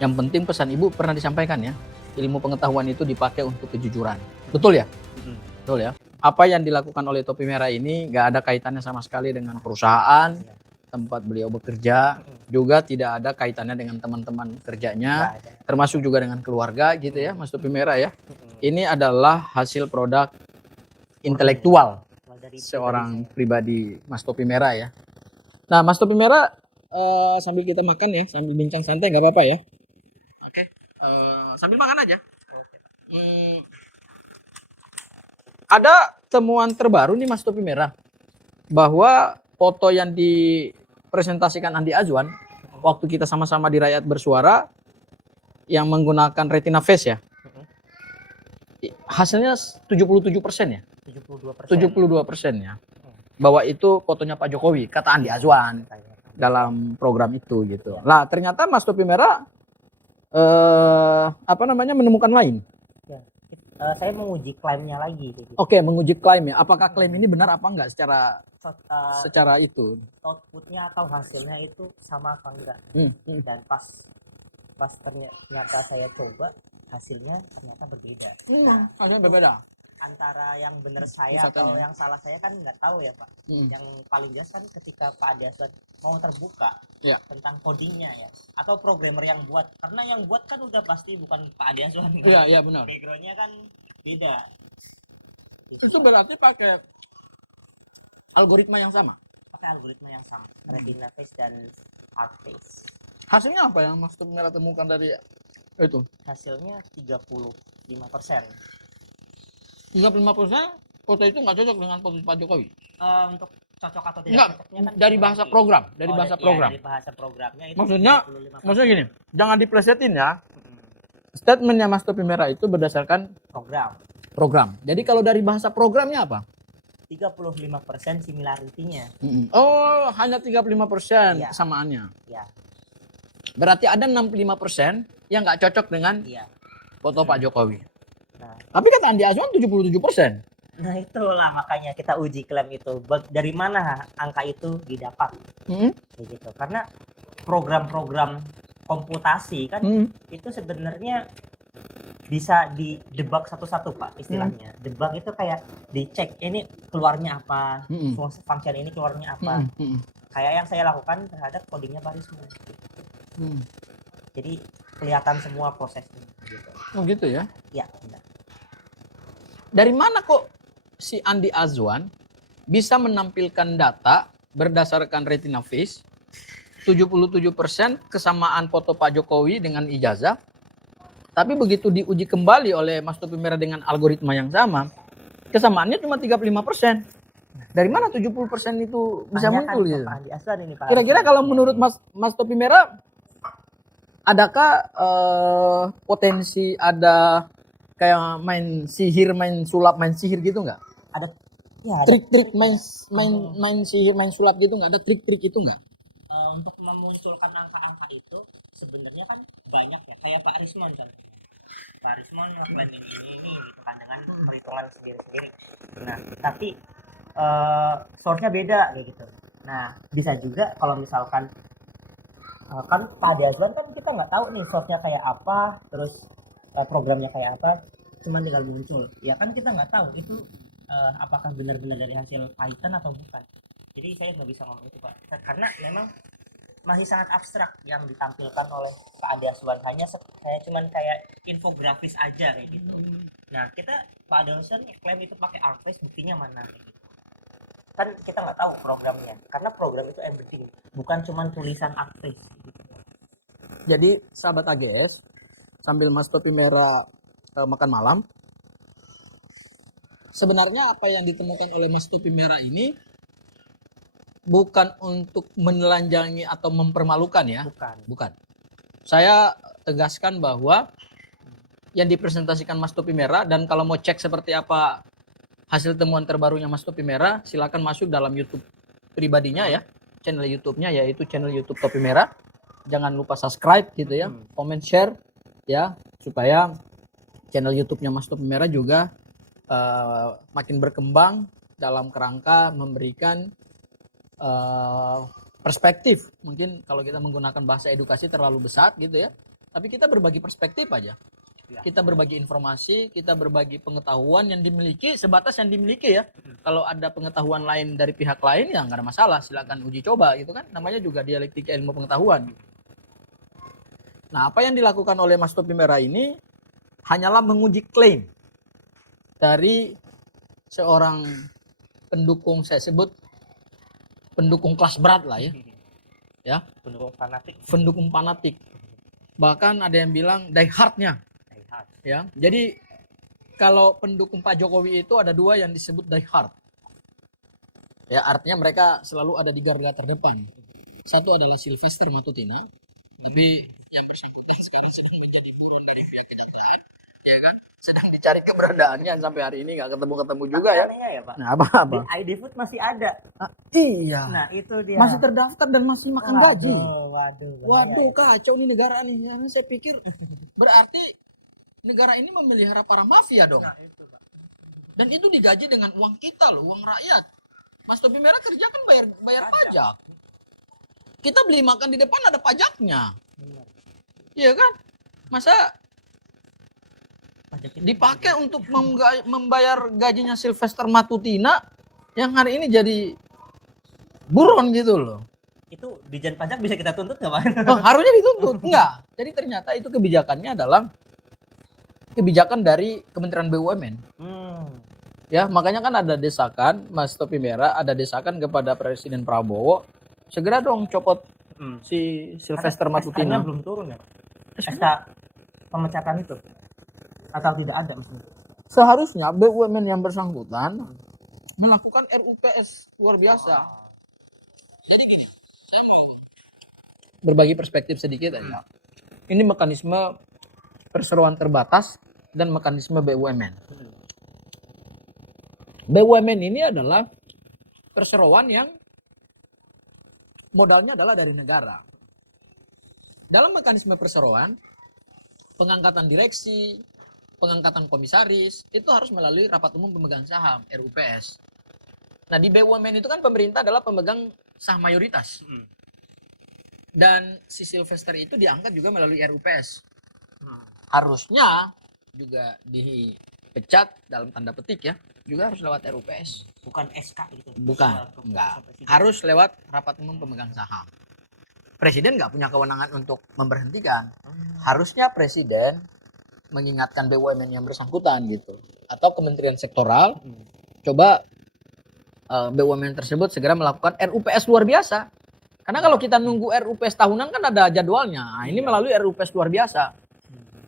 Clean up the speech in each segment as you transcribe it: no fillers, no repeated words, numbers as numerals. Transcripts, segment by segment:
Yang penting pesan ibu pernah disampaikan ya, ilmu pengetahuan itu dipakai untuk kejujuran. Betul ya? Betul ya. Apa yang dilakukan oleh Topi Merah ini nggak ada kaitannya sama sekali dengan perusahaan, tempat beliau bekerja, juga tidak ada kaitannya dengan teman-teman kerjanya, termasuk juga dengan keluarga gitu ya, Mas Topi Merah ya. Ini adalah hasil produk intelektual seorang pribadi Mas Topi Merah ya. Nah, Mas Topi Merah, sambil kita makan ya, sambil bincang santai nggak apa-apa ya. Oke, sambil makan aja. Ada temuan terbaru nih Mas Topi Merah, bahwa foto yang dipresentasikan Andi Azwan waktu kita sama-sama di Rakyat Bersuara yang menggunakan retina face ya, hasilnya 77% ya, 72% ya, bahwa itu fotonya Pak Jokowi, kata Andi Azwan dalam program itu gitu. Lah ternyata Mas Topi Merah menemukan lain. Saya menguji klaimnya lagi. Gitu. Oke, menguji klaim ya. Apakah klaim ini benar apa enggak secara itu? Outputnya atau hasilnya itu sama apa enggak? Dan pas ternyata saya coba, hasilnya ternyata berbeda. Hasilnya berbeda. Antara yang benar saya atau yang salah saya kan nggak tahu ya Pak. Yang paling jelas kan ketika Pak Andi Azwan mau terbuka tentang codingnya ya, atau programmer yang buat, karena yang buat kan udah pasti bukan Pak Andi Azwan. Iya benar. Backgroundnya kan beda. Itu berarti pakai algoritma yang sama. Pakai algoritma yang sama, retina face dan art face. Hasilnya apa yang Mas Topi Merah temukan dari itu? Hasilnya 35%. 35% foto itu nggak cocok dengan foto Pak Jokowi. Untuk cocok atau tidak enggak, cocoknya kan dari bahasa program, dari bahasa program. Dari bahasa programnya itu maksudnya gini, jangan diplesetin ya. Statementnya Mas Topi Merah itu berdasarkan program. Jadi kalau dari bahasa programnya apa? 35% similarity-nya. Oh, hanya 35% kesamaannya. Iya. Berarti ada 65% yang nggak cocok dengan foto Pak Jokowi. Nah, tapi kata Andi Azwan 77%. Nah itulah makanya kita uji klaim itu. Dari mana angka itu didapat? Gitu. Karena program-program komputasi kan itu sebenarnya bisa didebak satu-satu Pak istilahnya. Debug itu kayak dicek ini keluarnya apa, function ini keluarnya apa. Kayak yang saya lakukan terhadap codingnya Pak Risma. Jadi kelihatan semua prosesnya. Gitu. Oh gitu ya? Ya benar. Dari mana kok si Andi Azwan bisa menampilkan data berdasarkan retina face 77% kesamaan foto Pak Jokowi dengan ijazah, tapi begitu diuji kembali oleh Mas Topi Merah dengan algoritma yang sama, kesamaannya cuma 35%. Dari mana 70% itu bisa muncul gitu? Kira-kira kalau menurut Mas Topi Merah, adakah potensi ada kayak main sihir, main sulap, main sihir gitu nggak? Ada trik-trik main sihir, main sulap gitu nggak? Ada trik-trik itu nggak? Untuk memunculkan angka-angka itu sebenarnya kan banyak ya, kayak Pak Risman kan. Pak Risman melakukan ini gitu kan dengan perhitungan sendiri-sendiri. Nah, tapi source-nya beda kayak gitu. Nah, bisa juga kalau misalkan kan Pak Andi Azwan kan kita nggak tahu nih source-nya kayak apa, terus programnya kayak apa, cuman tinggal muncul ya kan, kita nggak tahu itu apakah benar-benar dari hasil Python atau bukan. Jadi saya nggak bisa ngomong itu Pak, karena memang masih sangat abstrak yang ditampilkan oleh Pak Andi Azwan, hanya cuman kayak infografis aja kayak gitu. Nah kita Pak Andi Azwan klaim itu pakai ArcFace, buktinya mana kayak gitu. Kan kita nggak tahu programnya, karena program itu embedding, bukan cuman tulisan ArcFace gitu. Jadi sahabat AGS, sambil Mas Topi Merah makan malam, sebenarnya apa yang ditemukan oleh Mas Topi Merah ini bukan untuk menelanjangi atau mempermalukan ya. Bukan. Saya tegaskan bahwa yang dipresentasikan Mas Topi Merah, dan kalau mau cek seperti apa hasil temuan terbarunya Mas Topi Merah, silakan masuk dalam YouTube pribadinya ya, channel YouTube-nya, yaitu channel YouTube Topi Merah. Jangan lupa subscribe gitu ya, comment, share ya, supaya channel YouTube-nya Mas Topi Merah juga makin berkembang dalam kerangka memberikan perspektif. Mungkin kalau kita menggunakan bahasa edukasi terlalu besar gitu ya, Tapi kita berbagi perspektif aja. Ya. Kita berbagi informasi, kita berbagi pengetahuan yang dimiliki, sebatas yang dimiliki ya. Kalau ada pengetahuan lain dari pihak lain ya nggak ada masalah, silakan uji coba gitu kan. Namanya juga dialektika ilmu pengetahuan. Nah, apa yang dilakukan oleh Mas Topi Merah ini hanyalah menguji klaim dari seorang pendukung, saya sebut pendukung kelas berat lah ya. Ya, Pendukung fanatik. pendukung fanatik. Bahkan ada yang bilang die hard-nya. Ya, jadi kalau pendukung Pak Jokowi itu ada dua yang disebut die hard. Ya, artinya mereka selalu ada di garda terdepan. Satu adalah Sylvester Matutina, tapi yang bersangkutan sekarang sedang menjadi buron dari pihak kejaksaan, ya kan? Sedang dicari keberadaannya sampai hari ini nggak ketemu juga ya. Anehnya ya Pak. Nah, apa? Di ID Food masih ada. Iya. Nah itu dia. Masih terdaftar dan masih makan gaji. Waduh, Kacau nih negara nih. Saya pikir berarti negara ini memelihara para mafia dong. Nah, itu, Pak. Dan itu digaji dengan uang kita loh, uang rakyat. Mas Topi Merah kerja kan bayar pajak. Kita beli makan di depan ada pajaknya. Benar. Iya kan? Masa Pajak itu dipakai untuk membayar gajinya Sylvester Matutina yang hari ini jadi buron gitu loh. itu Dijen Pajak bisa kita tuntut nggak Pak? Oh, harusnya dituntut. Enggak. Jadi ternyata itu kebijakannya adalah kebijakan dari Kementerian BUMN. Ya, makanya kan ada desakan, Mas Topi Merah, ada desakan kepada Presiden Prabowo, segera dong copot si Sylvester Matutina. SK-nya belum turun ya? SK pemecatan itu atau tidak ada maksudnya? Seharusnya BUMN yang bersangkutan melakukan RUPS luar biasa. Jadi gini, saya mau berbagi perspektif sedikit aja. Ini mekanisme perseroan terbatas dan mekanisme BUMN. BUMN ini adalah perseroan yang modalnya adalah dari negara. Dalam mekanisme perseroan, pengangkatan direksi, pengangkatan komisaris, itu harus melalui rapat umum pemegang saham, RUPS. Nah, di BUMN itu kan pemerintah adalah pemegang saham mayoritas. Dan si Sylvester itu diangkat juga melalui RUPS. Harusnya juga dipecat dalam tanda petik ya, juga harus lewat RUPS. Bukan SK gitu? Bukan, enggak. Harus lewat rapat umum pemegang saham. Presiden nggak punya kewenangan untuk memberhentikan. Harusnya presiden mengingatkan BUMN yang bersangkutan gitu. Atau kementerian sektoral, coba BUMN tersebut segera melakukan RUPS luar biasa. Karena kalau kita nunggu RUPS tahunan kan ada jadwalnya. Nah, ini melalui RUPS luar biasa.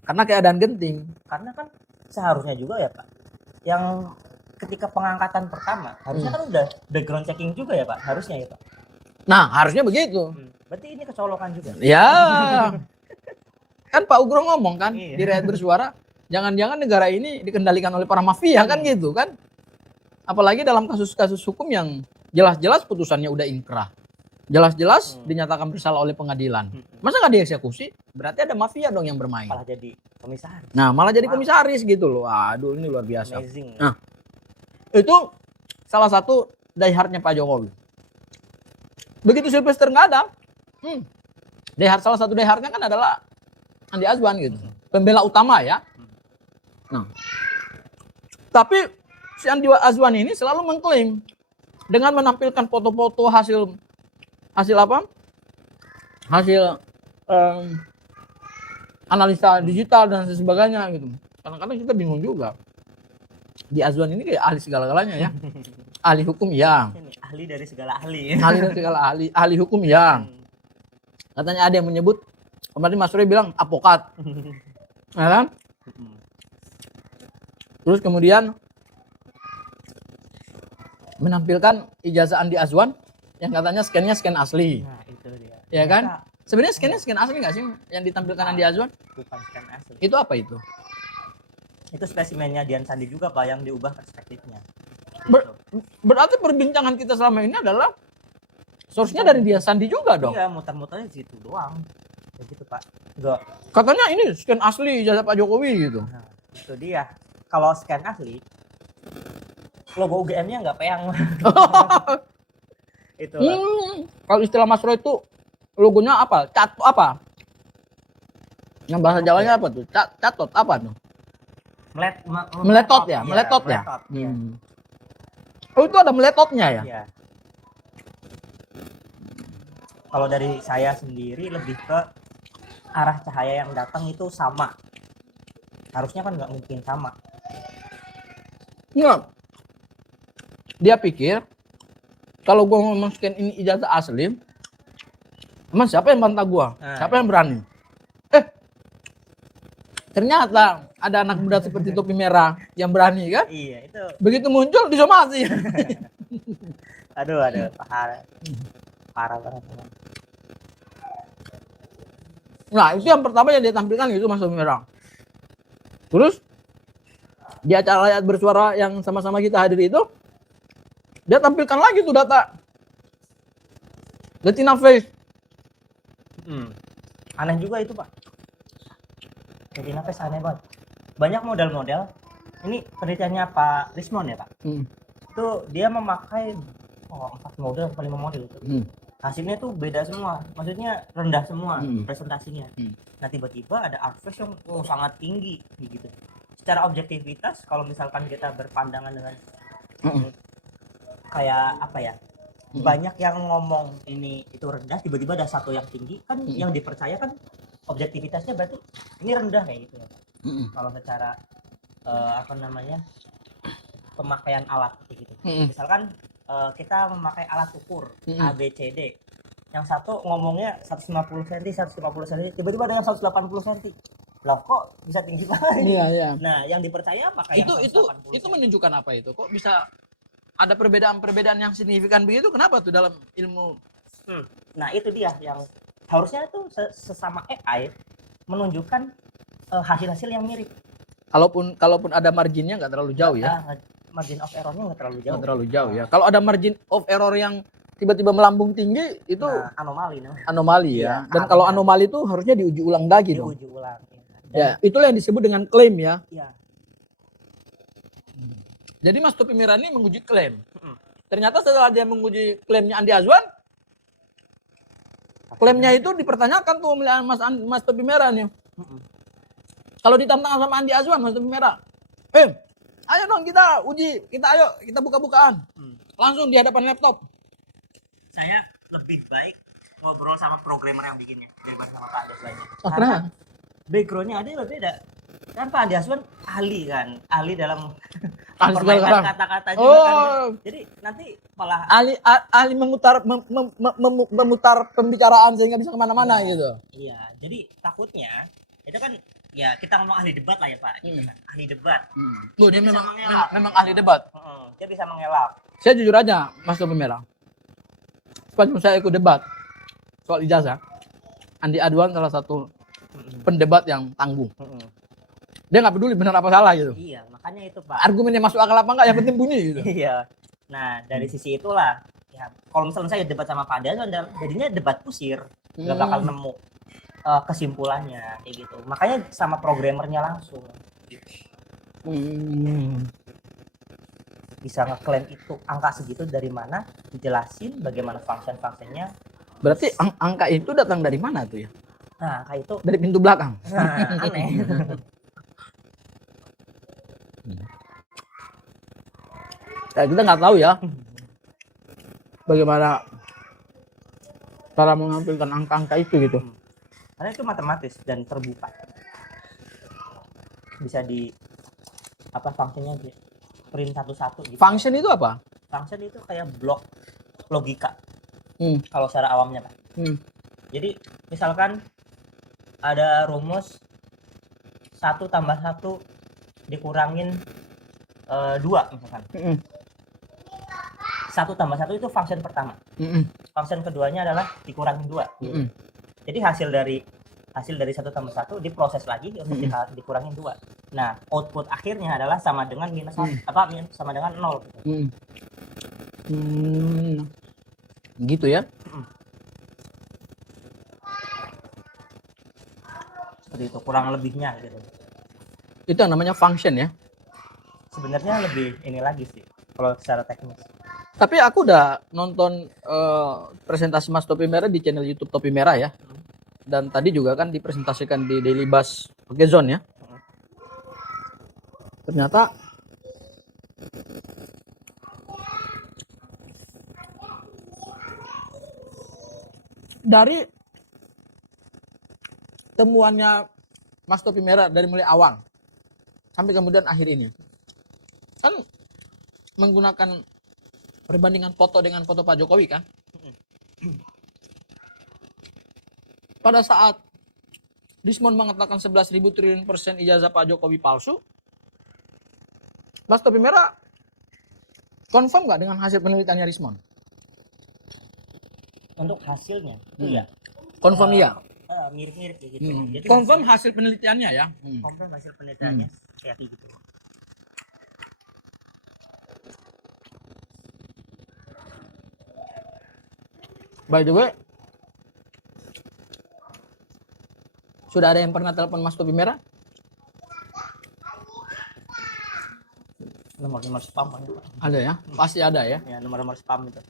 Karena keadaan genting. Karena kan seharusnya juga ya Pak, yang ketika pengangkatan pertama harusnya kan udah background checking juga ya Pak, harusnya ya Pak. Nah, harusnya begitu. Berarti ini kecolokan juga. Ya. Kan Pak Ugro ngomong kan Iya. di Rakyat Bersuara, jangan-jangan negara ini dikendalikan oleh para mafia kan gitu kan. Apalagi dalam kasus-kasus hukum yang jelas-jelas putusannya udah inkrah. Jelas-jelas dinyatakan bersalah oleh pengadilan. Masa nggak dieksekusi? Berarti ada mafia dong yang bermain. Malah jadi komisaris. Nah, malah jadi komisaris gitu loh. Aduh, ini luar biasa. Amazing. Nah, itu salah satu die hard-nya Pak Jokowi. Begitu Sylvester nggak ada, die hard, salah satu die hard-nya kan adalah Andi Azwan gitu. Pembela utama ya. Nah, tapi si Andi Azwan ini selalu mengklaim dengan menampilkan foto-foto hasil apa? Hasil analisa digital dan sebagainya gitu. Kadang-kadang kita bingung juga. Di Azwan ini kayak ahli segala-galanya ya. Ahli hukum ya. Ini ahli dari segala ahli. Ahli dari segala ahli. Ahli hukum ya. Katanya ada yang menyebut, kemarin Mas Roy bilang apokat. Ya kan? Terus kemudian menampilkan ijazah Andi Azwan yang katanya scan-nya scan asli. Nah, itu dia. Ya kan? Sebenarnya scan-nya scan asli nggak sih yang ditampilkan Andi Azwan? Bukan scan asli. Itu apa itu? Itu spesimennya Dian Sandi juga Pak yang diubah perspektifnya. Berarti perbincangan kita selama ini adalah source-nya dari Dian Sandi juga dong. Iya, muter-muternya di situ doang. Ya gitu Pak. Enggak. Katanya ini scan asli ijazah Pak Jokowi gitu. Nah, itu dia. Kalau scan asli, logo UGM-nya nggak peyang. Itu. Kalau istilah Mas Roy itu logonya apa? Cat apa? Yang bahasa Jawanya apa tuh? Catot apa tuh? Meletot ya, iya, meletot ya. iya. Oh itu ada meletotnya ya? Iya. Kalau dari saya sendiri lebih ke arah cahaya yang datang itu sama. Harusnya kan nggak mungkin sama. Enggak. Dia pikir kalau gua ngomong scan ini ijazah asli, emang siapa yang bantah gua? Siapa yang berani? Ternyata ada anak muda seperti topi merah yang berani kan? Iya, itu. Begitu muncul disomasi. Aduh, parah banget. Nah, itu yang pertama yang dia tampilkan itu Mas Topi Merah. Terus di acara rakyat bersuara yang sama-sama kita hadir itu, dia tampilkan lagi tuh data Latina Face. Aneh juga itu, Pak. Latina Face aneh banget. Banyak model-model. Ini penelitiannya Pak Rismon ya, Pak. Itu dia memakai 4 model atau 5 model itu. Hasilnya tuh beda semua, maksudnya rendah semua presentasinya. Nah tiba-tiba ada art face yang sangat tinggi gitu. Secara objektivitas kalau misalkan kita berpandangan dengan kayak apa ya, banyak yang ngomong ini itu rendah, tiba-tiba ada satu yang tinggi kan, yang dipercaya kan objektivitasnya berarti ini rendah kayak gitu ya. Kalau secara apa namanya, pemakaian alat gitu. Misalkan kita memakai alat ukur A, B, C, D. Yang satu ngomongnya 150 cm, 150 cm, tiba-tiba ada yang 180 cm. Lah kok bisa tinggi banget? Iya. Nah, yang dipercaya apa kayak itu menunjukkan apa itu? Kok bisa ada perbedaan-perbedaan yang signifikan begitu? Kenapa tuh dalam ilmu? Nah, itu dia yang harusnya tuh sesama AI menunjukkan hasil-hasil yang mirip. Kalaupun ada marginnya nggak terlalu jauh ya. Margin of errornya nggak terlalu jauh. Nggak terlalu jauh ya. Kalau ada margin of error yang tiba-tiba melambung tinggi itu anomali namanya. Anomali ya. Dan kalau anomali itu harusnya diuji ulang lagi dong. Diuji ulang. Ya, itulah yang disebut dengan klaim ya. Iya. Jadi Mas Topi Merah ini menguji klaim. Ternyata setelah dia menguji klaimnya Andi Azwan, klaimnya itu dipertanyakan tuh oleh Mas Topi Merah nih. Kalau ditantang sama Andi Azwan, Mas Topi Merah, ayo dong kita uji, kita buka-bukaan. Langsung di hadapan laptop. Saya lebih baik ngobrol sama programmer yang bikinnya daripada sama Pak Andi Azwan. Karena backgroundnya ada yang beda. Kan Pak Andi Azwan ahli dalam permainan kata-kata juga kan. Jadi nanti malah ahli memutar pembicaraan sehingga bisa kemana-mana gitu. Iya, jadi takutnya itu kan ya kita ngomong ahli debat lah ya Pak, gitu kan. Ahli debat. Tuh dia memang ahli debat. Dia bisa mengelak. Saya jujur aja Mas Topi Merah. Pas saya ikut debat soal ijazah, Andi Azwan salah satu pendebat yang tangguh. Dia nggak peduli benar apa salah gitu. Iya, makanya itu Pak. Argumennya masuk akal apa enggak, yang penting bunyi gitu. Iya. Nah dari sisi itulah, ya kalau misalnya saya debat sama Pak Andi Azwan, jadinya debat kusir, nggak bakal nemu kesimpulannya kayak gitu. Makanya sama programmernya langsung. Bisa ngeklaim itu angka segitu dari mana, dijelasin bagaimana function-functionnya. Berarti angka itu datang dari mana tuh ya? Nah, angka itu dari pintu belakang. Nah, aneh. Ya, kita nggak tahu ya bagaimana cara mengampilkan angka-angka itu gitu. Karena itu matematis dan terbuka. Bisa di apa fungsinya aja. Print satu-satu gitu. Function itu apa? Function itu kayak blok logika. Kalau secara awamnya Pak. Jadi misalkan ada rumus 1 tambah 1 dikurangin 2 misalkan. 1 tambah 1 itu function pertama. Function keduanya adalah dikurangin 2. Jadi hasil dari 1 tambah 1 diproses lagi untuk dikurangin 2. Nah, output akhirnya adalah sama dengan minus sama dengan 0 gitu. Gitu ya. Seperti itu kurang lebihnya gitu. Itu yang namanya function ya. Sebenarnya lebih ini lagi sih kalau secara teknis. Tapi aku udah nonton presentasi Mas Topi Merah di channel YouTube Topi Merah ya. dan tadi juga kan dipresentasikan di Daily Buzz Oke Zone ya. Ternyata dari temuannya Mas Topi Merah dari mulai awal sampai kemudian akhir ini kan menggunakan perbandingan foto dengan foto Pak Jokowi kan. Pada saat Rismon mengatakan 11.000 triliun persen ijazah Pak Jokowi palsu, Mas Topi Merah confirm nggak dengan hasil penelitiannya Rismon? Untuk hasilnya itu ya Confirm iya. mirip-mirip kayak gitu. Jadi Confirm hasil penelitiannya ya. confirm hasil penelitiannya kayak gitu. By the way, sudah ada yang pernah telepon Mas Topi Merah? Nomor spam kan, Pak. Ada ya, pasti ada ya. Ya, nomor spam itu.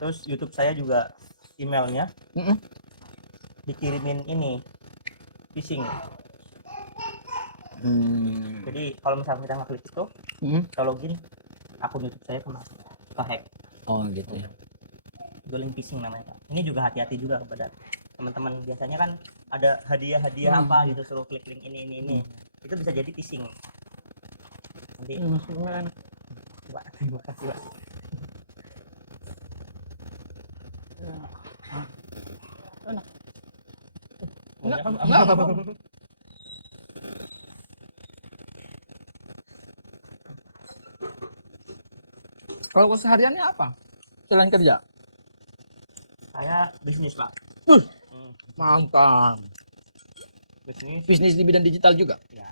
Terus YouTube saya juga emailnya dikirimin ini phishing. Jadi kalau misalnya kita ngeklik itu, kalau login akun YouTube saya kena hack. Oh gitu ya. Dueling phishing namanya, Pak. Ini juga hati-hati juga kepada teman-teman. Biasanya kan ada hadiah apa gitu, suruh klik link ini. Itu bisa jadi phishing. Nanti Pak, terima kasih, Pak. Enggak apa-apa. Kalau kesehariannya apa? Selain kerja? Saya bisnis, Pak. Mantap. Bisnis di bidang digital juga? Ya.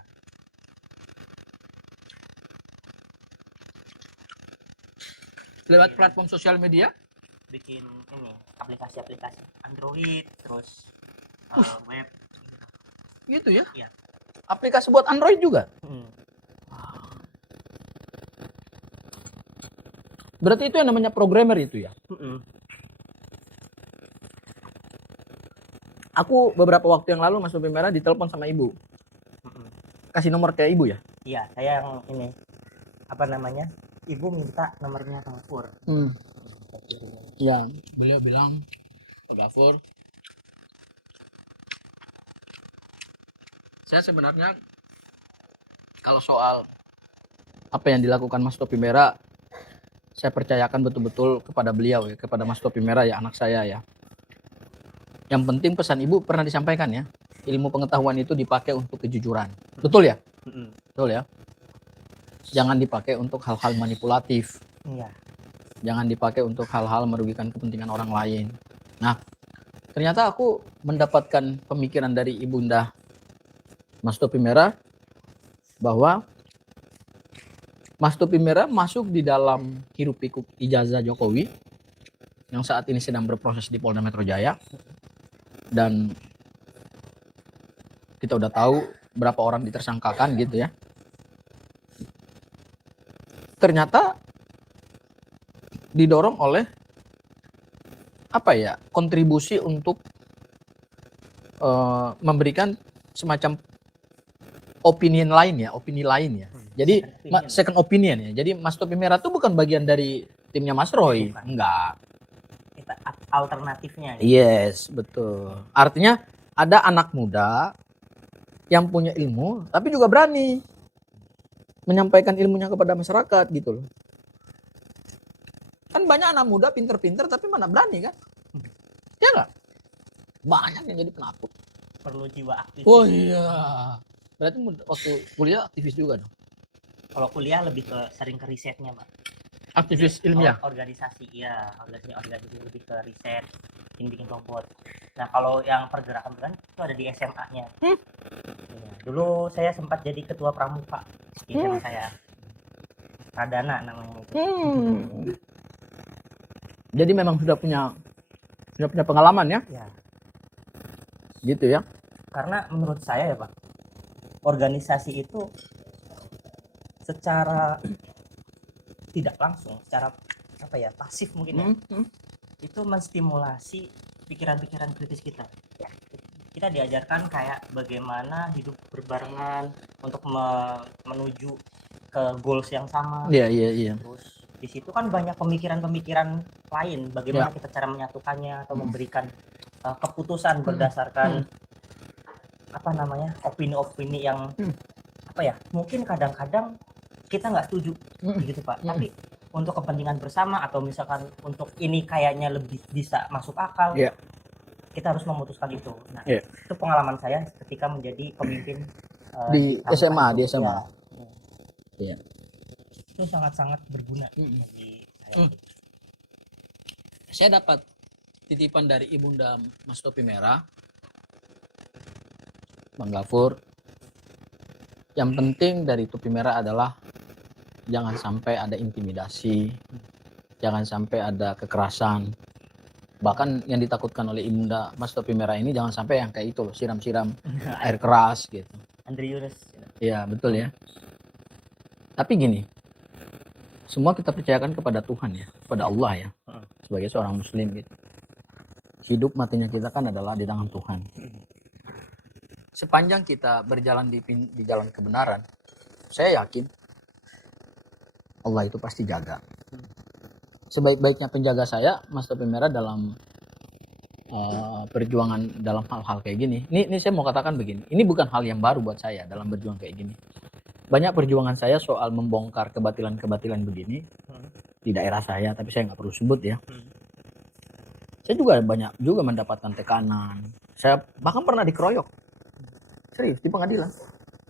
Lewat platform sosial media? Bikin ini aplikasi-aplikasi Android, terus web. Gitu ya? Iya. Aplikasi buat Android juga? Berarti itu yang namanya programmer itu ya? Aku beberapa waktu yang lalu Mas Topi Merah ditelepon sama ibu. Kasih nomor ke ibu ya? Iya, saya yang ini apa namanya? Ibu minta nomornya Kang Pur. Ya, beliau bilang, Pak Gafur, saya sebenarnya kalau soal apa yang dilakukan Mas Topi Merah, saya percayakan betul-betul kepada beliau ya, kepada Mas Topi Merah ya, anak saya ya. Yang penting pesan ibu pernah disampaikan ya, ilmu pengetahuan itu dipakai untuk kejujuran. Betul ya? Betul ya? Jangan dipakai untuk hal-hal manipulatif. Iya. Jangan dipakai untuk hal-hal merugikan kepentingan orang lain. Nah, ternyata aku mendapatkan pemikiran dari ibunda Mas Topi Merah bahwa Mas Topi Merah masuk di dalam hiruk pikuk ijazah Jokowi yang saat ini sedang berproses di Polda Metro Jaya, dan kita udah tahu berapa orang ditersangkakan gitu ya. Ternyata didorong oleh apa ya, kontribusi untuk memberikan semacam opini lain ya. Jadi second opinion ya. Jadi Mas Topi Merah itu bukan bagian dari timnya Mas Roy, enggak. Kita alternatifnya. Gitu. Yes, betul. Artinya ada anak muda yang punya ilmu tapi juga berani menyampaikan ilmunya kepada masyarakat gitu loh. Kan banyak anak muda pinter-pinter tapi mana berani kan? Ya enggak? Banyak yang jadi penakut. Perlu jiwa aktivis. Oh iya. Berarti waktu kuliah aktivis juga dong? Kalau kuliah lebih ke sering ke risetnya, Pak. Aktivis ilmiah? Organisasi, ya. Organisasi lebih ke riset, bikin robot. Nah, kalau yang pergerakan kan itu ada di SMA-nya. Ya, dulu saya sempat jadi ketua pramuka di SMA saya. Radana namanya itu. Jadi memang sudah punya pengalaman ya? Ya. Gitu ya? Karena menurut saya ya Pak, organisasi itu secara tidak langsung, secara apa ya, pasif mungkin ya, itu menstimulasi pikiran-pikiran kritis kita. kita diajarkan kayak bagaimana hidup berbarengan untuk menuju ke goals yang sama. Iya. Terus di situ kan banyak pemikiran-pemikiran lain bagaimana kita cara menyatukannya atau memberikan keputusan berdasarkan apa namanya, opini-opini yang apa ya, mungkin kadang-kadang kita nggak setuju gitu Pak, tapi untuk kepentingan bersama atau misalkan untuk ini kayaknya lebih bisa masuk akal, kita harus memutuskan itu. Nah, itu pengalaman saya ketika menjadi pemimpin Di SMA, di SMA. Iya. Itu sangat-sangat berguna bagi saya. Saya dapat titipan dari Ibunda Mas Topi Merah, Bang Gafur. Yang penting dari Topi Merah adalah jangan sampai ada intimidasi, jangan sampai ada kekerasan. Bahkan yang ditakutkan oleh Ibunda Mas Topi Merah ini jangan sampai yang kayak itu loh, siram-siram air keras gitu. Andre Yunus. Iya, betul ya. Tapi gini, semua kita percayakan kepada Tuhan ya, kepada Allah ya, sebagai seorang muslim gitu. Hidup matinya kita kan adalah di tangan Tuhan. Sepanjang kita berjalan di jalan kebenaran, saya yakin Allah itu pasti jaga. Sebaik-baiknya penjaga saya, Mas Topi Merah, dalam perjuangan dalam hal-hal kayak gini. Ini saya mau katakan begini, ini bukan hal yang baru buat saya dalam berjuang kayak gini. Banyak perjuangan saya soal membongkar kebatilan-kebatilan begini di daerah saya, tapi saya nggak perlu sebut ya. Saya juga banyak juga mendapatkan tekanan. Saya bahkan pernah dikeroyok. Serius, di pengadilan.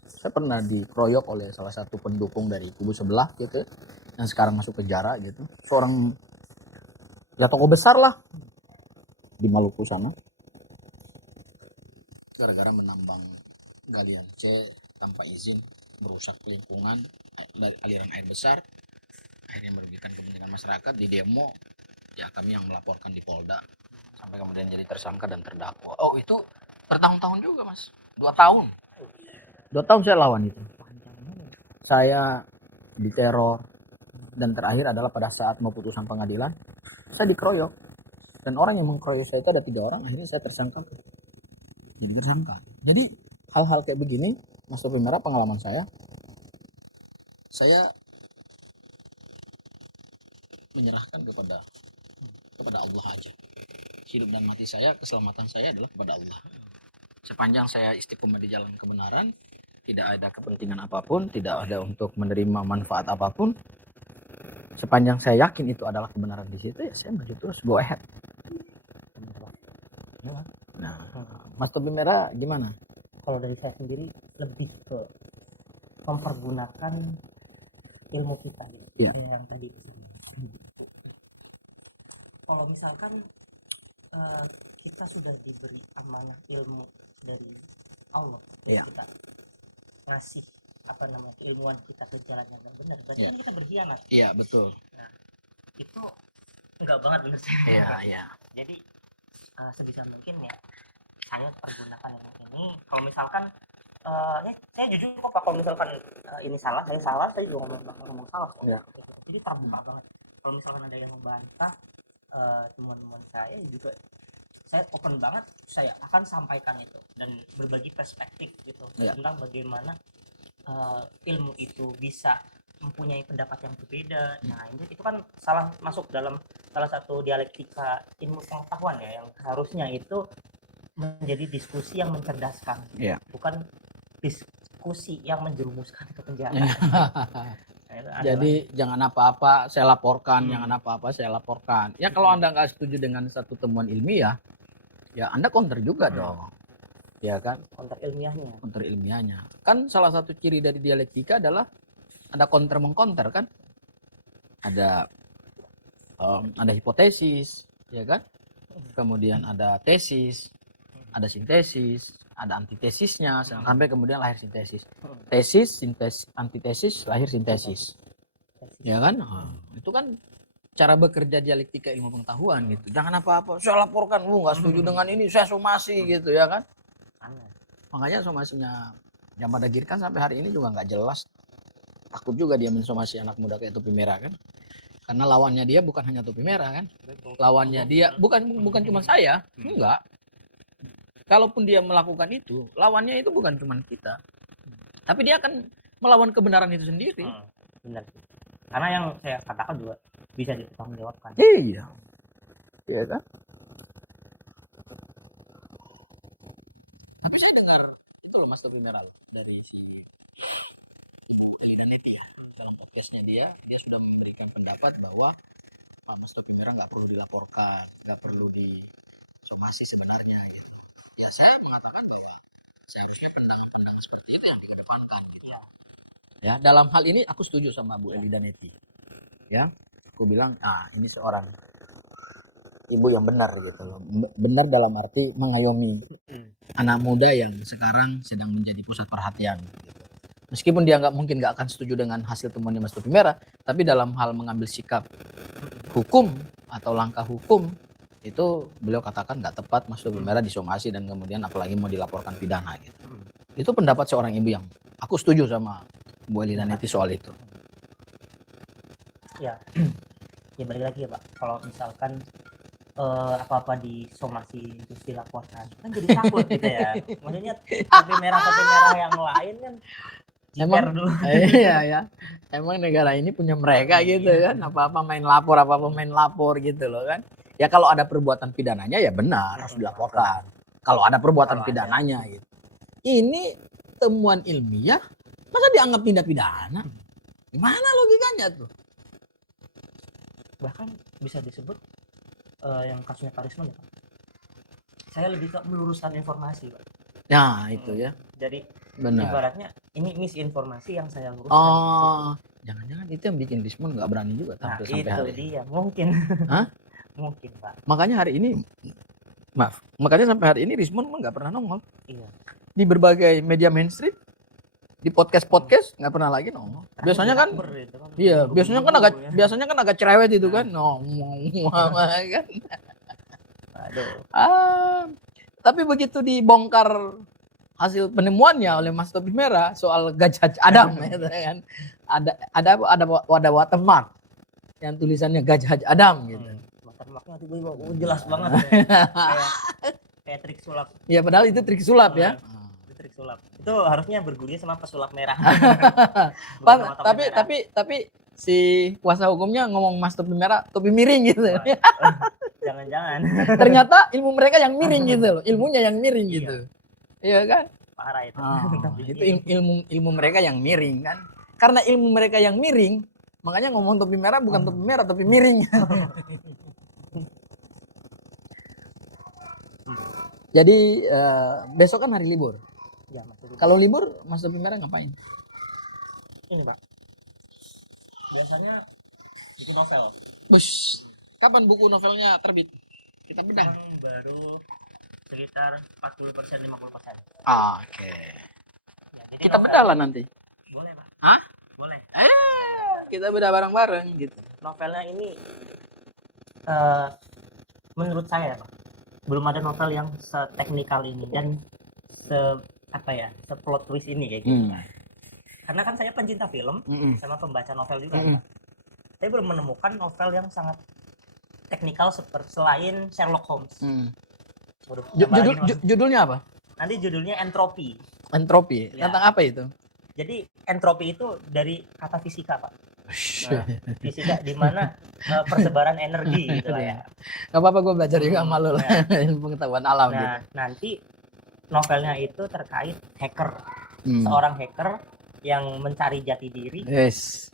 Saya pernah dikeroyok oleh salah satu pendukung dari kubu sebelah gitu, yang sekarang masuk penjara gitu. Seorang ya tokoh besar lah di Maluku sana. Gara-gara menambang galian C tanpa izin, merusak lingkungan, aliran air besar, akhirnya merugikan kepentingan masyarakat. Di demo, ya kami yang melaporkan di Polda, sampai kemudian jadi tersangka dan terdakwa. Oh, itu bertahun-tahun juga Mas, 2 tahun saya lawan itu. Saya diteror, dan terakhir adalah pada saat mau putusan pengadilan, saya dikeroyok, dan orang yang mengkeroyok saya itu ada 3 orang. Akhirnya saya tersangka, jadi tersangka. Jadi hal-hal kayak begini, Mas Topi Merah, pengalaman saya menyerahkan kepada Allah aja. Hidup dan mati saya, keselamatan saya adalah kepada Allah. Sepanjang saya istiqomah di jalan kebenaran, tidak ada kepentingan apapun, tidak ada untuk menerima manfaat apapun. Sepanjang saya yakin itu adalah kebenaran di situ, ya saya maju terus, go ahead. Nah, Mas Topi Merah gimana? Kalau dari saya sendiri lebih ke mempergunakan ilmu kita gitu. Yang tadi kalau misalkan kita sudah diberi amanah ilmu dari Allah, kita ngasih apa namanya, keilmuan kita ke jalan yang benar, berarti kan kita berkhianat. Iya, betul. Nah, itu enggak banget menurut saya. Iya. Jadi sebisa mungkin ya saya pergunakan ini. Kalau misalkan saya jujur kok Pak, kalau misalkan ini salah, saya juga ngomong salah kok. Ya. Jadi terbuka banget. Kalau misalkan ada yang membantah teman-teman saya juga, saya open banget, saya akan sampaikan itu dan berbagi perspektif gitu tentang bagaimana ilmu itu bisa mempunyai pendapat yang berbeda. Nah, itu kan masuk dalam salah satu dialektika ilmu pengetahuan ya, yang harusnya itu menjadi diskusi yang mencerdaskan, bukan diskusi yang menjerumuskan ke penjara. Jadi jangan apa-apa saya laporkan, jangan apa-apa saya laporkan. Ya kalau Anda nggak setuju dengan satu temuan ilmiah, ya Anda counter juga dong. Ya kan? Counter ilmiahnya. Kan salah satu ciri dari dialektika adalah ada counter mengcounter kan? Ada hipotesis, ya kan? Kemudian ada tesis, ada sintesis, ada antitesisnya, sampai kemudian lahir sintesis. Tesis, antitesis, lahir sintesis. Ya kan? Itu kan cara bekerja dialektika ilmu pengetahuan gitu. Jangan apa-apa saya laporkan, nggak setuju dengan ini, saya somasi gitu ya kan. Makanya somasinya yang pada Girkan sampai hari ini juga nggak jelas. Takut juga dia mensomasi anak muda kayak Topi Merah kan. Karena lawannya dia bukan hanya Topi Merah kan. Lawannya dia bukan cuma saya, enggak. kalaupun dia melakukan itu, lawannya itu bukan cuma kita, tapi dia akan melawan kebenaran itu sendiri. Benar. Karena yang saya katakan juga bisa dipertanggungjawabkan. Iya. Iya kan? Tapi saya dengar kalau Mas Topi Merah dari si ya, dalam podcastnya dia sudah memberikan pendapat bahwa Mas Topi Merah nggak perlu dilaporkan, nggak perlu disomasi sebenarnya. Gitu. Ya saya mengatakan saya pandang seperti itu yang dikedepankan. Gitu. Ya dalam hal ini aku setuju sama Bu Eli dan Neti. Ya, aku bilang ini seorang ibu yang benar gitu loh. Benar dalam arti mengayomi anak muda yang sekarang sedang menjadi pusat perhatian gitu. Meskipun dia mungkin nggak akan setuju dengan hasil temuannya Mas Topi Merah, tapi dalam hal mengambil sikap hukum atau langkah hukum itu beliau katakan nggak tepat Mas Topi Merah disomasi dan kemudian apalagi mau dilaporkan pidana gitu. Itu pendapat seorang ibu yang aku setuju sama Bu Eli dan Neti soal itu. Ya, ya balik lagi ya Pak. Kalau misalkan apa-apa disomasi terus dilaporkan kan jadi takut gitu ya. Maksudnya topi merah yang lain kan Emang dulu. Iya ya. Emang negara ini punya mereka gitu kan. Apa-apa main lapor gitu loh kan. Ya kalau ada perbuatan pidananya ya benar harus dilaporkan. Kalau ada perbuatan pidananya gitu. Ini temuan ilmiah masa dianggap tindak pidana? Gimana logikanya tuh? Bahkan bisa disebut yang kasusnya Pak Rismon ya Pak. Saya lebih ke meluruskan informasi Pak. Nah itu ya. Jadi benar. Ibaratnya ini misinformasi yang saya luruskan. Oh, jangan-jangan itu yang bikin Rismon nggak berani juga sampai itu hari dia mungkin. Hah? Mungkin Pak. Makanya hari ini makanya sampai hari ini Rismon nggak pernah nongol. Iya. Di berbagai media mainstream, di podcast nggak pernah lagi nongol. Biasanya kan, iya, biasanya kan agak cerewet itu kan, ngomong kan. Aduh. Tapi begitu dibongkar hasil penemuannya oleh Mas Topi Merah soal Gajah Adam, gitu kan, ada watermark yang tulisannya Gajah Adam gitu. Watermarknya tiba-tiba jelas banget kayak trik sulap. Ya padahal itu trik sulap ya. Trik sulap. Itu harusnya berguna sama pesulap merah. tapi si kuasa hukumnya ngomong Mas Topi Merah, topi miring gitu. Jangan-jangan. Ternyata ilmu mereka yang miring gitu loh, ilmunya yang miring gitu. Iya kan? Parah itu. Itu ilmu mereka yang miring kan. Karena ilmu mereka yang miring, makanya ngomong topi merah bukan topi merah, topi miring. Jadi besok kan hari libur. Ya, kalau libur Mas Topi Merah ngapain? Ini Pak. Biasanya buku novel. Kapan buku novelnya terbit? Kita bedah. Baru sekitar 40%, 50%. Oke. Ya, kita bedah lah nanti. Boleh Pak. Hah? Boleh. Kita bedah bareng-bareng gitu. Novelnya ini menurut saya Pak, belum ada novel yang seteknikal ini dan seplot twist ini kayak gitu. Karena kan saya pencinta film sama pembaca novel juga. Saya belum menemukan novel yang sangat teknikal seperti selain Sherlock Holmes. Judulnya apa? Nanti judulnya Entropi. Entropi. Ya. Tentang apa itu? Jadi entropi itu dari kata fisika Pak. Nah, fisika di mana persebaran energi gitu lah ya. Gak apa-apa, gue belajar juga sama lo lah, ilmu pengetahuan alam. Nah, gitu. Nanti novelnya itu terkait hacker, seorang hacker yang mencari jati diri. Yes.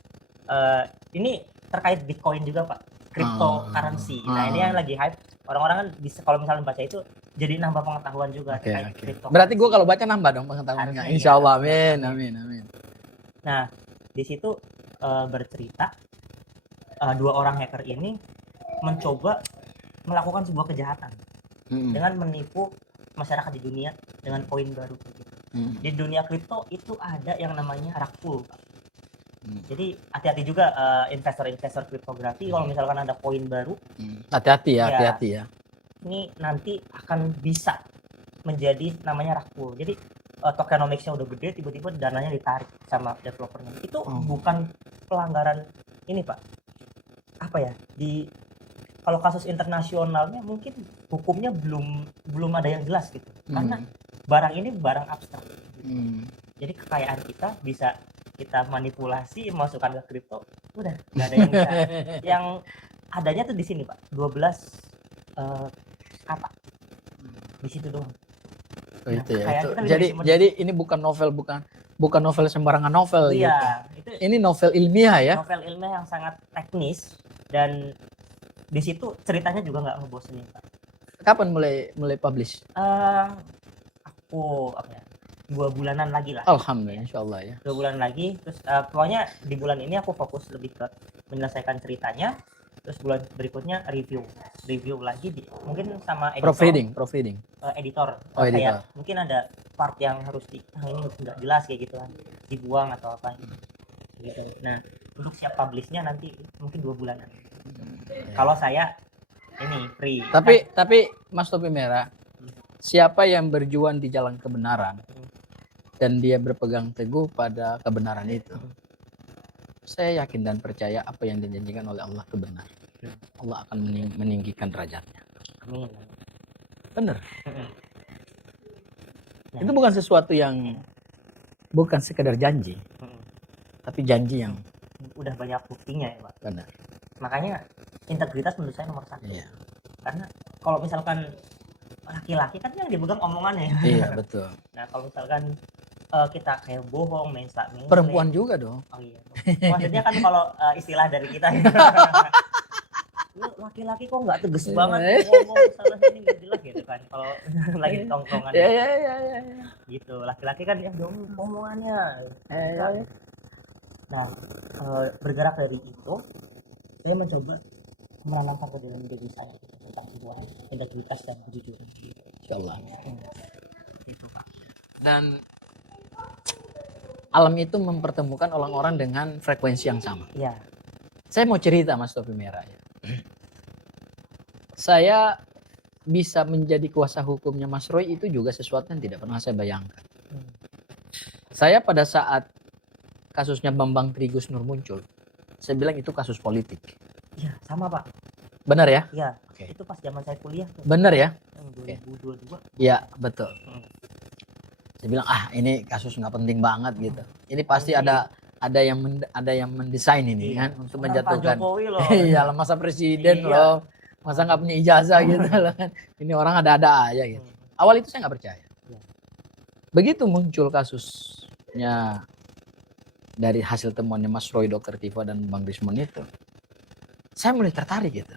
Ini terkait Bitcoin juga Pak, cryptocurrency. Nah ini yang lagi hype. Orang-orang kan bisa kalau misalnya baca itu jadi nambah pengetahuan juga terkait cryptocurrency. Berarti gue kalau baca nambah dong pengetahuannya. Insya Allah, amin. Nah di situ bercerita dua orang hacker ini mencoba melakukan sebuah kejahatan dengan menipu masyarakat di dunia dengan koin baru. Di dunia kripto itu ada yang namanya rug pull. Jadi hati-hati juga investor-investor kriptografi kalau misalkan ada koin baru. Hati-hati ya. Ini nanti akan bisa menjadi namanya rug pull. Jadi tokenomics-nya udah gede, tiba-tiba dananya ditarik sama developernya. Itu bukan pelanggaran ini Pak. Apa ya? kalau kasus internasionalnya mungkin hukumnya belum ada yang jelas gitu. Karena barang ini barang abstrak. Jadi kekayaan kita bisa kita manipulasi, masukkan ke kripto, udah nggak ada yang bisa. Yang adanya tuh di sini Pak, 12 kata di situ doang. Oh, itu ya. kekayaan Itu. kita bisa disimpan. Jadi ini bukan novel sembarangan novel gitu. Iya, itu Ini novel ilmiah ya. novel ilmiah yang sangat teknis dan di situ ceritanya juga nggak ngebosenin Pak. Kapan mulai publish? Aku apa ya, 2 bulanan lagi lah. Alhamdulillah, insyaallah ya. 2 bulan lagi, terus pokoknya di bulan ini aku fokus lebih ke menyelesaikan ceritanya, terus bulan berikutnya review lagi mungkin sama editor. Proofreading. Editor. Oh, editor. Kayak mungkin ada part yang harus ini nggak jelas kayak gitu kan, dibuang atau apa gitu. Nah, untuk siap publishnya nanti mungkin 2 bulanan. Kalau saya ini free. Tapi Mas Topi Merah, siapa yang berjuang di jalan kebenaran dan dia berpegang teguh pada kebenaran itu, saya yakin dan percaya apa yang dijanjikan oleh Allah itu benar. Allah akan meninggikan derajatnya. Amin. Benar. Itu bukan sesuatu yang bukan sekedar janji, tapi janji yang udah banyak buktinya ya Pak. benar. Makanya integritas menurut saya nomor 1. Iya. Karena kalau misalkan laki-laki kan yang dipegang omongannya. Iya betul. Nah kalau misalkan kita kayak bohong, main Perempuan juga dong. Oh iya. Maksudnya kan kalau istilah dari kita ya. Lu laki-laki kok nggak tegas banget ngomong salah ini nggak jelas gitu kan. Kalau lagi di tongkrongan. Iya. Gitu. Laki-laki kan ya dong omongannya. Nah bergerak dari itu, saya mencoba menanamkan ke dalam diri saya tentang sebuah integritas dan kejujuran. Insyaallah. Itu Pak. Dan alam itu mempertemukan orang-orang dengan frekuensi yang sama. Iya. Saya mau cerita Mas Topi Merah ya. Saya bisa menjadi kuasa hukumnya Mas Roy itu juga sesuatu yang tidak pernah saya bayangkan. Saya pada saat kasusnya Bambang Trigus Nur muncul, saya bilang itu kasus politik. Iya, sama Pak. Benar ya? Iya. Oke. Itu pas zaman saya kuliah tuh. Benar ya? Yang 2022. Iya, betul. Saya bilang ini kasus nggak penting banget gitu. Ini pasti ada yang mendesain ini kan untuk menjatuhkan. Pak Jokowi loh. Iya, masa presiden loh. Masa nggak punya ijazah gitu loh kan. Ini orang ada-ada aja gitu. Awal itu saya nggak percaya. Begitu muncul kasusnya dari hasil temuannya Mas Roy, Dr. Tifa dan Bang Rismon itu, saya mulai tertarik gitu.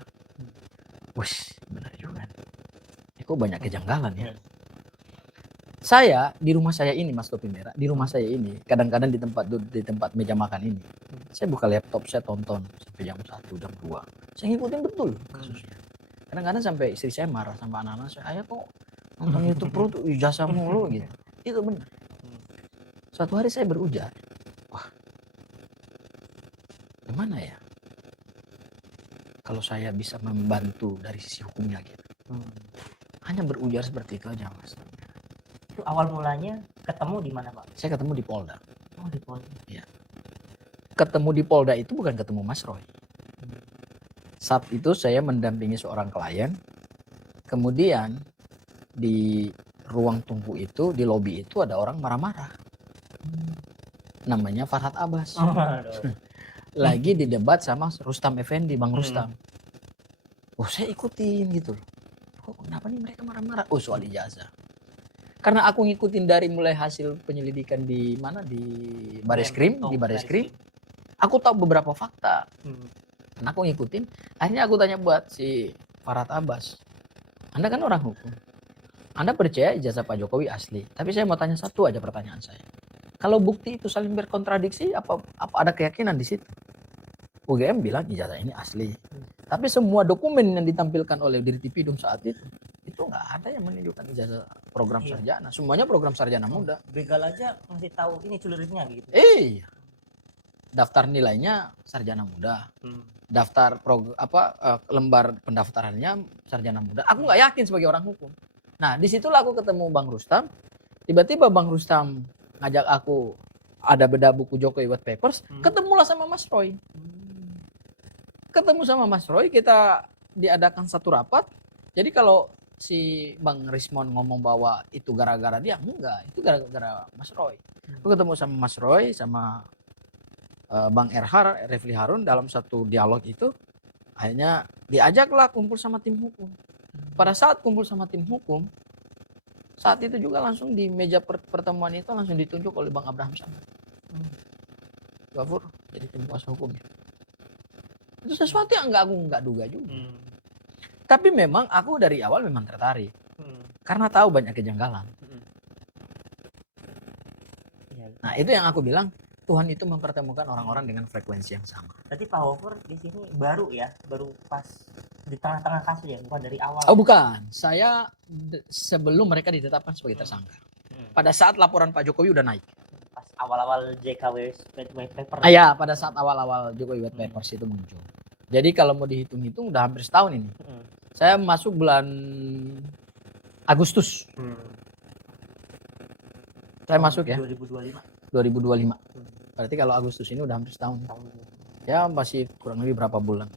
Wih, benar juga. Kok banyak kejanggalan ya. Saya di rumah saya ini Mas Topi Merah, di rumah saya ini kadang-kadang di tempat meja makan ini, saya buka laptop, saya tonton sampai jam 1, jam 2. Saya ngikutin betul kasusnya. Kadang-kadang sampai istri saya marah sama anak-anak saya, "Ayah kok nonton YouTube pro tuh ijazah mulu gitu." Itu benar. Suatu hari saya berujar, wah, gimana ya kalau saya bisa membantu dari sisi hukumnya gitu. Hanya berujar seperti itu aja Mas. Itu awal mulanya ketemu di mana Pak? Saya ketemu di Polda. Oh di Polda. Iya. Ketemu di Polda itu bukan ketemu Mas Roy. Saat itu saya mendampingi seorang klien. Kemudian di ruang tunggu itu, di lobi itu ada orang marah-marah. Namanya Farhad Abbas. Lagi didebat sama Rustam Effendi, Bang Rustam. Oh saya ikutin gitu. Oh kenapa nih mereka marah-marah? Oh soal ijazah. Karena aku ngikutin dari mulai hasil penyelidikan di mana di Bareskrim, aku tahu beberapa fakta. Karena aku ngikutin, akhirnya aku tanya buat si Farhad Abbas, Anda kan orang hukum, Anda percaya ijazah Pak Jokowi asli? Tapi saya mau tanya satu aja pertanyaan saya. Kalau bukti itu saling berkontradiksi, apa ada keyakinan di situ? UGM bilang ijazah ini asli, tapi semua dokumen yang ditampilkan oleh Dirtipidum saat itu nggak ada yang menunjukkan ijazah program sarjana. Semuanya program sarjana muda. Begal aja ngasih tahu ini celuritnya gitu. Iya. Daftar nilainya sarjana muda. Daftar lembar pendaftarannya sarjana muda. Aku nggak yakin sebagai orang hukum. Nah, disitulah aku ketemu Bang Rustam. Tiba-tiba Bang Rustam ngajak aku ada beda buku Jokowi White Papers. Ketemulah sama Mas Roy. Ketemu sama Mas Roy, kita diadakan satu rapat. Jadi kalau si Bang Rismon ngomong bahwa itu gara-gara dia, enggak, itu gara-gara Mas Roy. Aku ketemu sama Mas Roy sama Bang Erhar, Refli Harun dalam satu dialog itu, akhirnya diajaklah kumpul sama tim hukum. Pada saat kumpul sama tim hukum, saat itu juga langsung di meja pertemuan itu langsung ditunjuk oleh Bang Abraham Samad. Gafur jadi tim kuasa hukumnya. Itu sesuatu yang aku nggak duga juga. Tapi memang aku dari awal memang tertarik. Karena tahu banyak kejanggalan. Nah itu yang aku bilang, Tuhan itu mempertemukan orang-orang dengan frekuensi yang sama. Berarti Pak Wofur di sini baru ya, baru pas di tengah-tengah kasus ya, bukan dari awal. Oh bukan, saya sebelum mereka ditetapkan sebagai tersangka. Pada saat laporan Pak Jokowi udah naik. Pas awal-awal JKW white paper. Ya, pada saat awal-awal Jokowi white papers itu muncul. Jadi kalau mau dihitung-hitung udah hampir setahun ini. Saya masuk bulan Agustus. Saya masuk ya. 2025. Berarti kalau Agustus ini udah hampir setahun. Ya masih kurang lebih berapa bulan.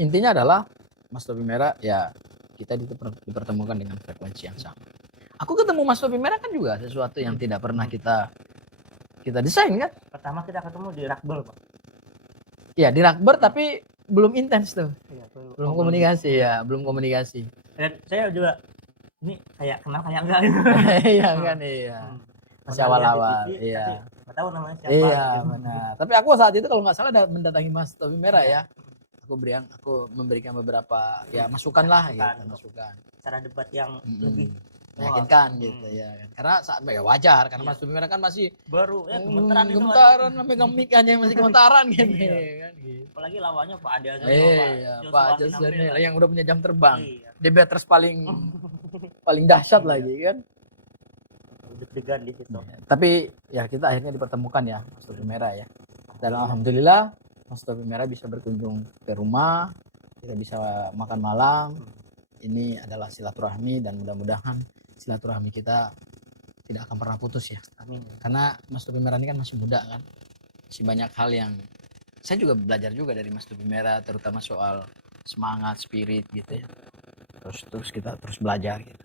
Intinya adalah Mas Topi Merah ya kita dipertemukan dengan frekuensi yang sama. Aku ketemu Mas Topi Merah kan juga sesuatu yang tidak pernah kita desain kan. Pertama kita ketemu di Rakber Pak. Ya di Rakber tapi belum intens tuh. Iya, Belum komunikasi ya, belum komunikasi. Dan saya juga ini kayak kenal kayak enggak. Iya kan iya. Masih awal-awal, iya. Nggak tahu namanya siapa. Iya gitu. benar. Tapi aku saat itu kalau nggak salah ada mendatangi Mas Topi Merah ya. Aku memberikan beberapa ya masukan lah gitu, masukan. Cara debat yang lebih meyakinkan gitu ya kan. Karena saat ya wajar karena Mas Topi Merah kan masih baru ya gemetaran itu. Gemetaran megang mic aja masih gemetaran gitu kan gitu. Apalagi lawannya Pak Ade Azam Pak Joshua yang udah punya jam terbang. Iya. Debaters paling dahsyat lagi kan. Deg-degan di situ. Tapi ya kita akhirnya dipertemukan ya Mas Topi Merah ya. Dan alhamdulillah Mas Topi Merah bisa berkunjung ke rumah, kita bisa makan malam. Ini adalah silaturahmi dan mudah-mudahan silaturahmi kita tidak akan pernah putus ya. Amin. Karena Mas Topi Merah ini kan masih muda kan. Masih banyak hal yang saya juga belajar juga dari Mas Topi Merah, terutama soal semangat, spirit gitu ya. Terus kita terus belajar gitu.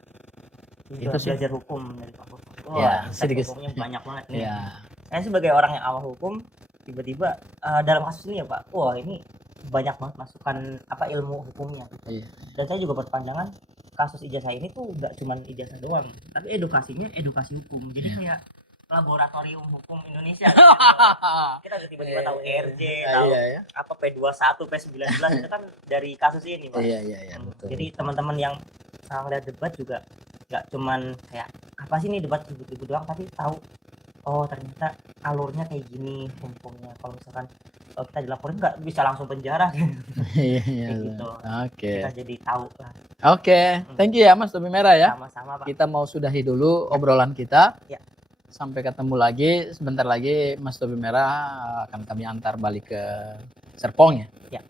Itu sih belajar hukum dari Pak Wofur. Ya, sedikit hukumnya banyak banget nih. ya. Saya sebagai orang yang awal hukum tiba-tiba dalam kasus ini ya Pak, wah ini banyak banget masukan ilmu hukumnya. Iya. Dan saya juga berpandangan kasus ijazah ini tuh nggak cuma ijazah doang, tapi edukasinya edukasi hukum. Jadi kayak laboratorium hukum Indonesia. Gitu. Kita tiba-tiba tahu RJ, tahu apa P21, P19 itu kan dari kasus ini Pak. Iya, betul. Jadi teman-teman yang ngeliat debat juga nggak cuman kayak apa sih ini debat ribut-ribut doang, tapi tahu oh ternyata alurnya kayak gini hukumnya. Kalau misalkan kita dilaporin nggak bisa langsung penjara Iya gitu. Oke. Kita jadi tahu lah. Oke, thank you ya Mas Topi Merah ya. Sama-sama Pak. Kita mau sudahi dulu obrolan kita. Ya. Sampai ketemu lagi sebentar lagi Mas Topi Merah akan kami antar balik ke Serpong ya. Ya.